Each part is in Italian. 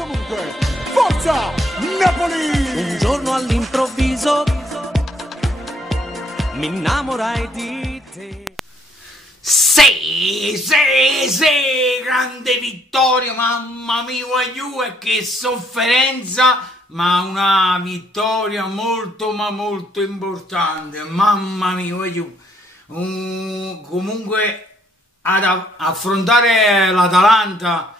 comunque, forza Napoli! Un giorno all'improvviso mi innamorai di te. Sì, grande vittoria, mamma mia, e che sofferenza, ma una vittoria molto ma molto importante, mamma mia, comunque ad affrontare l'Atalanta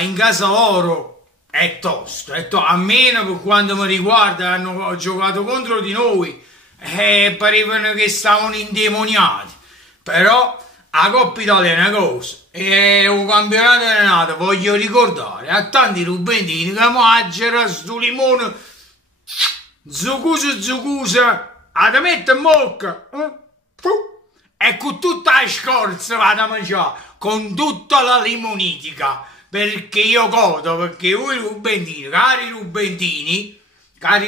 in casa loro è tosto, almeno per quanto mi riguarda, hanno giocato contro di noi e parevano che stavano indemoniati. Però la Coppa Italia è una cosa e un campionato è nato, voglio ricordare a tanti rubentini che mangiano sto limone zucusa ad mette in bocca e con tutta la scorza vado a mangiare con tutta la limonitica, perché io godo, perché voi rubentini, cari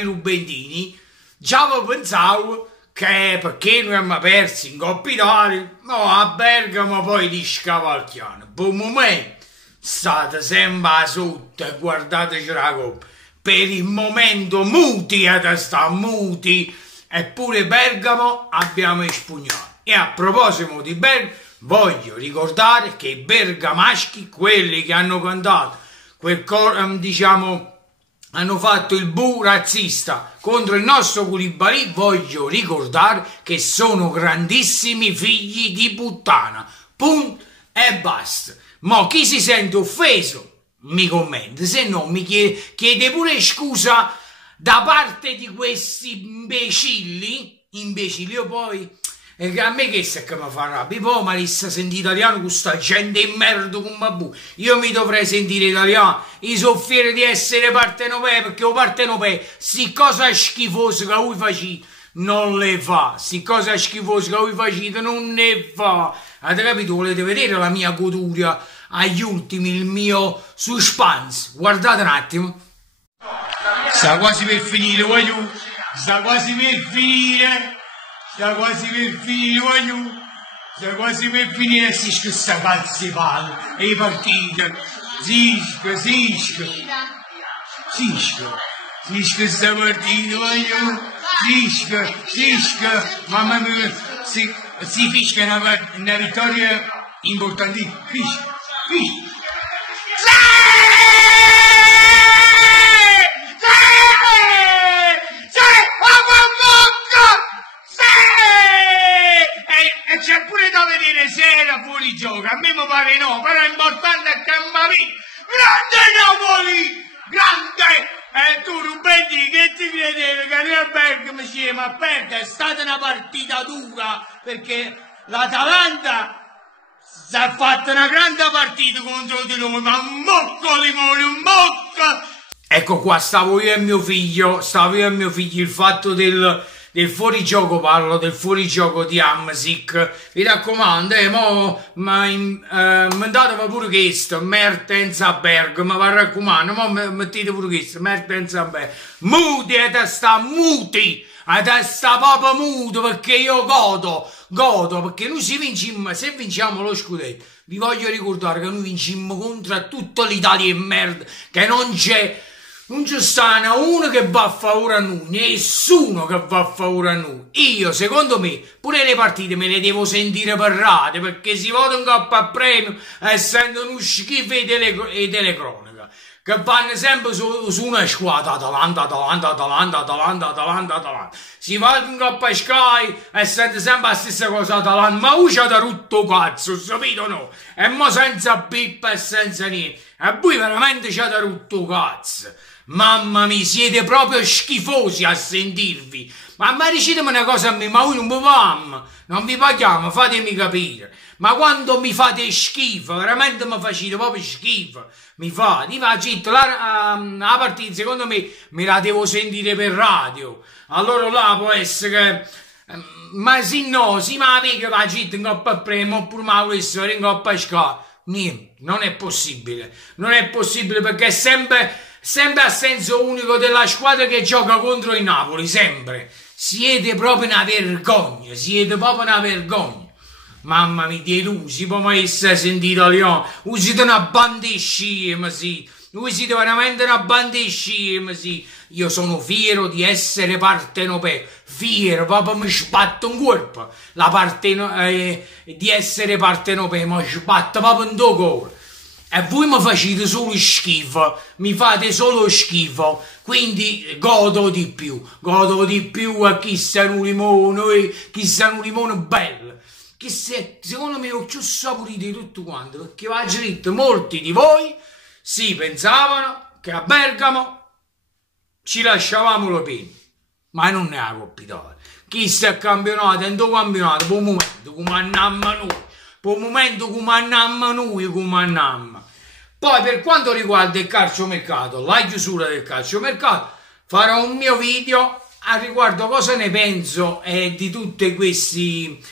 rubentini, già vi pensavo che perché noi abbiamo perso in Coppa Italia, ma a Bergamo poi li scavalchiamo. Per momento state sempre sotto e guardateci la Coppa. Per il momento muti, muti, eppure Bergamo abbiamo espugnato. E a proposito di Bergamo, voglio ricordare che i bergamaschi, quelli che hanno cantato quel hanno fatto il bu razzista contro il nostro Koulibaly, voglio ricordare che sono grandissimi figli di puttana. Punto e basta. Ma chi si sente offeso mi commenta, se no mi chiede pure scusa da parte di questi imbecilli. Io poi... E a me che se che mi fa rabbia, poi ma lista senti italiano con sta gente in merda con babù. Io mi dovrei sentire italiano, io soffrire di essere partenopeo, perché o partenopeo, si cosa schifosa che voi facete, non le fa, si cosa schifosa che voi facete, non ne fa. Avete capito? Volete vedere la mia goduria agli ultimi, il mio suspense? Guardate un attimo. Sta quasi per finire, voglio, sta quasi per finire. Sta quasi per finire, si sta calzi palle e i partiti, sisca sta partita, voglio, sisca, mamma mia, si fischia una vittoria importantissima, fischia. C'è pure da vedere se era fuori gioco, a me mi pare no, però l'importante è che mi grande Napoli, grande, tu Rubetti che ti credevi che noi a Bergamo ci ma perdere, è stata una partita dura, perché l'Atalanta si è fatta una grande partita contro di noi, ma un mocco limone, un mocco! Ecco qua, stavo io e mio figlio, il fatto del fuorigioco, parlo del fuorigioco di Hamsik, vi raccomando, datevi pure questo, Mertens a Bergamo, vi raccomando, mettete pure questo, Mertens a Bergamo, muti, muti, proprio muto, perché io godo, perché noi se vinciamo lo scudetto, vi voglio ricordare che noi vincimmo contro tutta l'Italia in merda, che non c'è uno che va a favore a noi, nessuno che va a favore a noi. Io, secondo me, pure le partite me le devo sentire per radio, perché si vota un Coppa a premio essendo uno schifo e telecronaca, che vanno sempre su una squadra, Atalanta. Si vota un Coppa a Sky essendo sempre la stessa cosa, Atalanta, ma usa da rutto cazzo, sapete o no? E mo senza pippa e senza niente, e voi veramente c'è da rutto cazzo. Mamma mia, siete proprio schifosi a sentirvi. Ma dicetemi una cosa a me, ma voi non vi paghiamo, fatemi capire. Ma quando mi fate schifo, veramente mi facete proprio schifo, la partita secondo me la devo sentire per radio. Allora là può essere che, ma sì no, sì ma che va città in Coppa Premio, oppure ma questo in Coppa Sky. Niente, non è possibile perché è sempre a senso unico della squadra che gioca contro il Napoli, sempre. Siete proprio una vergogna, Mamma mia, delusi, poi mi stai sentito italiano, usate una banda scema, sì. Voi siete veramente una banda di scemi, sì. Io sono fiero di essere partenopeo, fiero, proprio mi sbatto un corpo, di essere partenopeo, mi sbatto proprio in tuo cuore. E voi mi facete solo schifo, mi fate solo schifo, quindi godo di più a chi sta un limone, chi sta un limone bello, che secondo me ho più saporito di tutto quanto, perché va dritto, molti di voi si pensavano che a Bergamo ci lasciavamo le penne, ma non ne ha colpitore. Chi sta a campionato, in tuo campionato, per un momento comandammo noi, per un momento comandammo noi, comandammo. Poi per quanto riguarda il calciomercato, la chiusura del calciomercato, farò un mio video a riguardo cosa ne penso di tutti questi,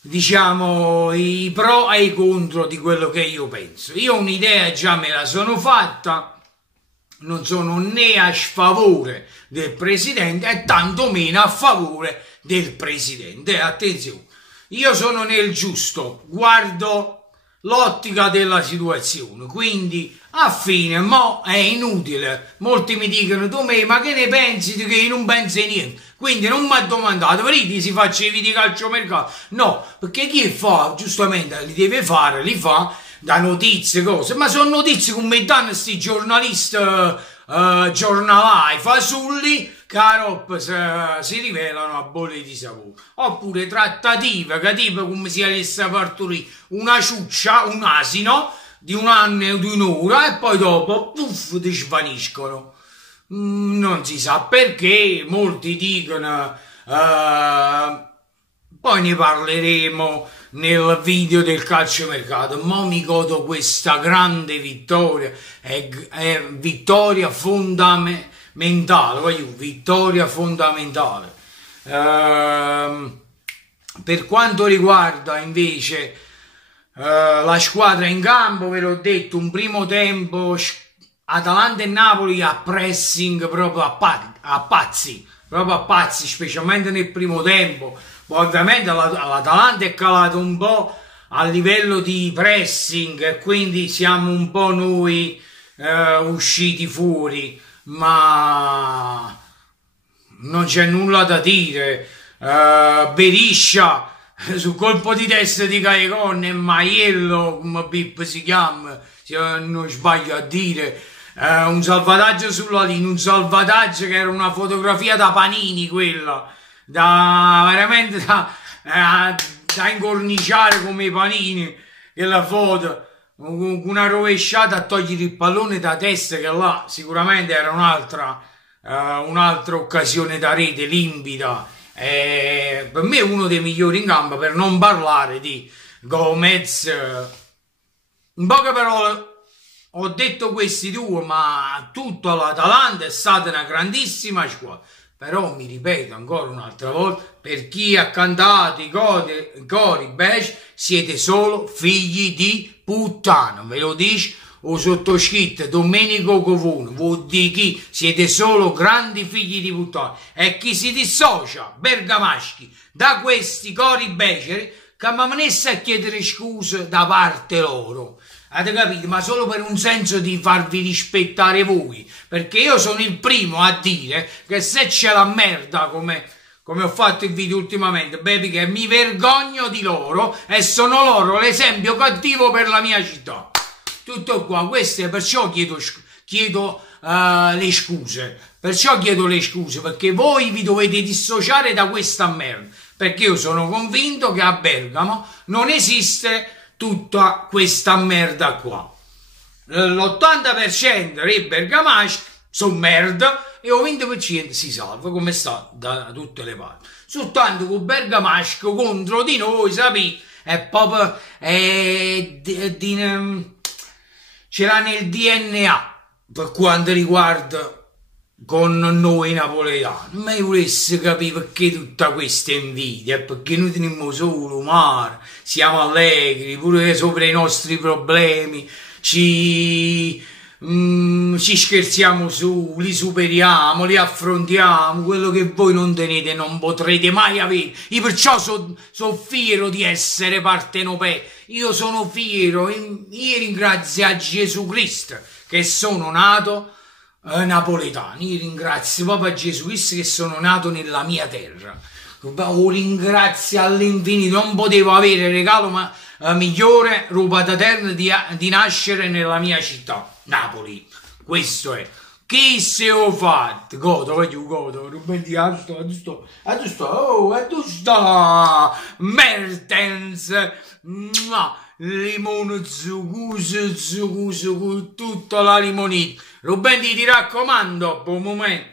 diciamo, i pro e i contro di quello che io penso. Io un'idea già me la sono fatta, non sono né a sfavore del presidente e tantomeno a favore del presidente. Attenzione, io sono nel giusto, guardo l'ottica della situazione, quindi a fine mo è inutile. Molti mi dicono: tu ma che ne pensi? Che io non penso niente, quindi non mi ha domandato perché si faccia i video di calciomercato. No, perché chi fa giustamente li deve fare, li fa da notizie, cose, ma sono notizie come danno questi giornalisti giornalai fasulli che a roba si rivelano a bolle di sapone, oppure trattative che tipo come si avesse partorire una ciuccia, un asino di un anno o di un'ora e poi dopo puff ti svaniscono. Non si sa perché, molti dicono poi ne parleremo nel video del calciomercato. Mo mi godo questa grande vittoria, è vittoria fondamentale, vittoria fondamentale. Per quanto riguarda invece la squadra in campo, ve l'ho detto, un primo tempo Atalanta e Napoli a pressing proprio a pazzi, specialmente nel primo tempo. Poi ovviamente l'Atalanta è calato un po' a livello di pressing e quindi siamo un po' noi usciti fuori, ma non c'è nulla da dire. Beriscia sul colpo di testa di Caicon e Maiello, come Pippo si chiama, se non sbaglio a dire, un salvataggio sulla linea, un salvataggio che era una fotografia da Panini, quella veramente da incorniciare come i panini, quella foto, una rovesciata a togliere il pallone da testa, che là sicuramente era un'altra occasione da rete limpida. Per me è uno dei migliori in campo, per non parlare di Gomez. In poche parole ho detto questi due, ma tutta l'Atalanta è stata una grandissima squadra. Però mi ripeto ancora un'altra volta, per chi ha cantato i cori beige, siete solo figli di puttana, ve lo dice o sottoscritto Domenico Covone, vuol dire chi siete solo grandi figli di puttana. E chi si dissocia, bergamaschi, da questi cori beige, che mi venisse a chiedere scuse da parte loro. Avete capito? Ma solo per un senso di farvi rispettare voi, perché io sono il primo a dire che se c'è la merda, come ho fatto il video ultimamente, baby, che mi vergogno di loro e sono loro l'esempio cattivo per la mia città. Tutto qua, questo è perciò chiedo le scuse, perché voi vi dovete dissociare da questa merda, perché io sono convinto che a Bergamo non esiste tutta questa merda qua. L'80% dei bergamaschi sono merda e il 20% si salva, come sta da tutte le parti. Soltanto con bergamasco contro di noi, sapete, è proprio c'era nel DNA per quanto riguarda con noi napoletani. Ma io volessi capire perché tutta questa invidia, perché noi teniamo solo mare, siamo allegri pure sopra i nostri problemi, ci ci scherziamo su, li superiamo, li affrontiamo, quello che voi non tenete non potrete mai avere. Io perciò sono fiero di essere partenopeo, io sono fiero, io ringrazio a Gesù Cristo che sono nato napoletano, io ringrazio proprio a Gesù Cristo che sono nato nella mia terra, lo ringrazio all'infinito, non potevo avere regalo migliore, ruba da terra di nascere nella mia città, Napoli. Questo è. Che se ho fatto? Godo, Ruben di giusto. Mertens, limone zuccuso, tutta la limonita. Ruben ti raccomando, buon momento.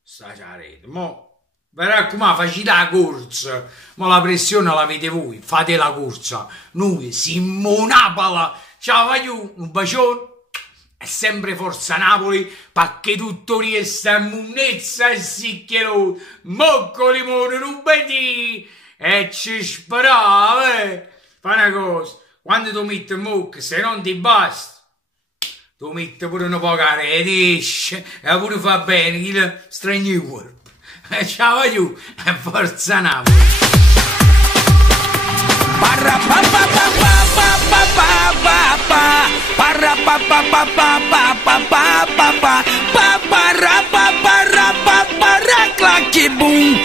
Sta rete, mo. Mi raccomando, facete la corsa, ma la pressione la avete voi, fate la corsa. Noi siamo Napoli. Ciao, voglio un bacione. È sempre Forza Napoli, perché tutto riesce a munnezza e sicchiero, mocco limone, rubeti, e ci sparava, Fa una cosa, quando tu metti mocco, se non ti basta, tu metti pure un po' caretisce, e pure fa bene, il straniero. Ciao, giù, è Forza Napoli. Clacky boom,